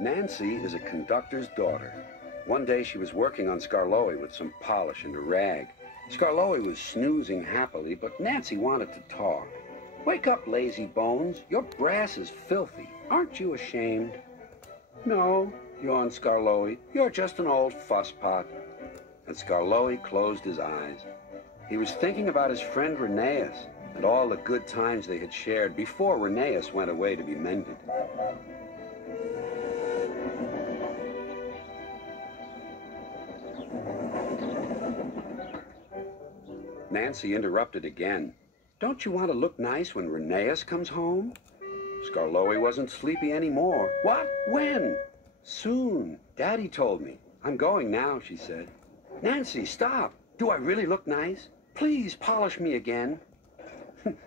Nancy is a conductor's daughter. One day she was working on Skarloey with some polish and a rag. Skarloey was snoozing happily, but Nancy wanted to talk. "Wake up, lazy bones. Your brass is filthy. Aren't you ashamed?" "No," yawned Skarloey. "You're just an old fusspot." And Skarloey closed his eyes. He was thinking about his friend Rheneas and all the good times they had shared before Rheneas went away to be mended. Nancy interrupted again. "Don't you want to look nice when Rheneas comes home?" Skarloey wasn't sleepy anymore. "What? When?" "Soon. Daddy told me. I'm going now," she said. "Nancy, stop. Do I really look nice? Please polish me again."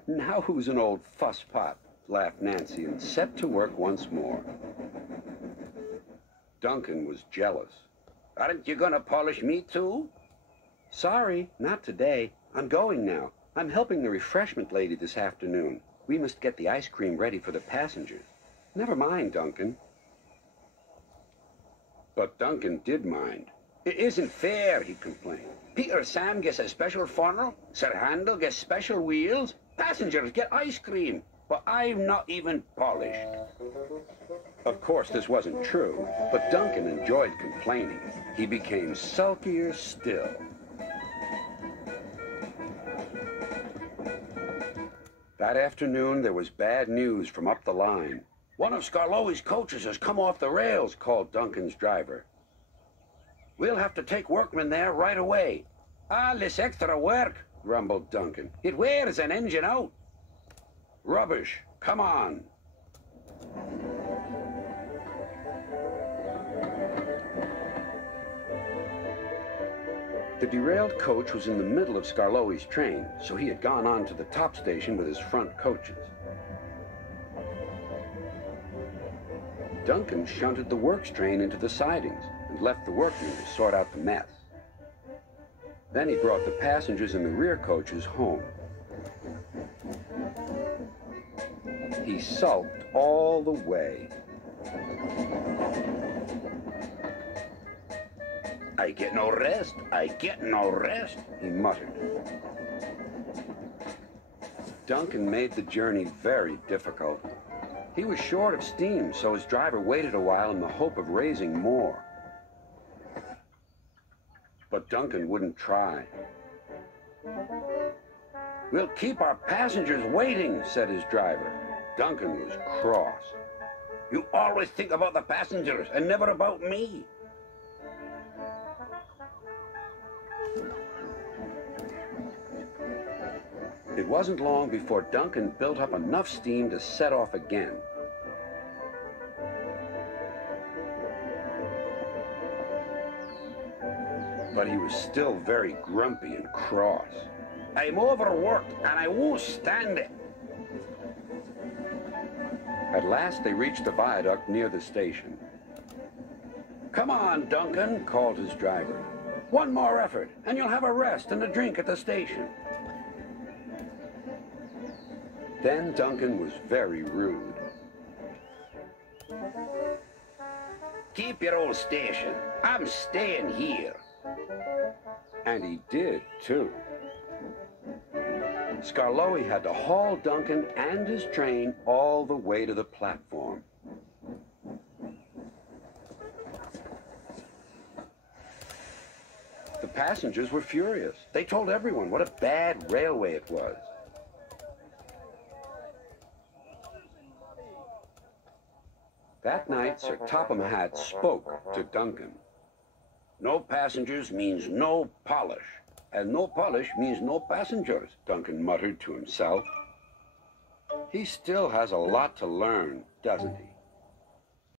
"Now who's an old fusspot?" laughed Nancy and set to work once more. Duncan was jealous. "Aren't you going to polish me too?" "Sorry, not today. I'm going now. I'm helping the refreshment lady this afternoon. We must get the ice cream ready for the passengers." "Never mind, Duncan." But Duncan did mind. "It isn't fair," he complained. "Peter Sam gets a special funnel, Sir Handel gets special wheels, passengers get ice cream, but I'm not even polished." Of course, this wasn't true, but Duncan enjoyed complaining. He became sulkier still. That afternoon, there was bad news from up the line. "One of Skarloey's coaches has come off the rails," called Duncan's driver. "We'll have to take workmen there right away." "All this extra work," grumbled Duncan. "It wears an engine out." "Rubbish. Come on." The derailed coach was in the middle of Skarloey's train, so he had gone on to the top station with his front coaches. Duncan shunted the works train into the sidings and left the workmen to sort out the mess. Then he brought the passengers in the rear coaches home. He sulked all the way. "I get no rest, I get no rest," he muttered. Duncan made the journey very difficult. He was short of steam, so his driver waited a while in the hope of raising more. But Duncan wouldn't try. "We'll keep our passengers waiting," said his driver. Duncan was cross. "You always think about the passengers and never about me." It wasn't long before Duncan built up enough steam to set off again. But he was still very grumpy and cross. "I'm overworked and I won't stand it." At last they reached the viaduct near the station. "Come on, Duncan," called his driver. "One more effort and you'll have a rest and a drink at the station." Then Duncan was very rude. "Keep your old station. I'm staying here." And he did, too. Skarloey had to haul Duncan and his train all the way to the platform. The passengers were furious. They told everyone what a bad railway it was. That night, Sir Topham Hatt spoke to Duncan. "No passengers means no polish, and no polish means no passengers," Duncan muttered to himself. He still has a lot to learn, doesn't he?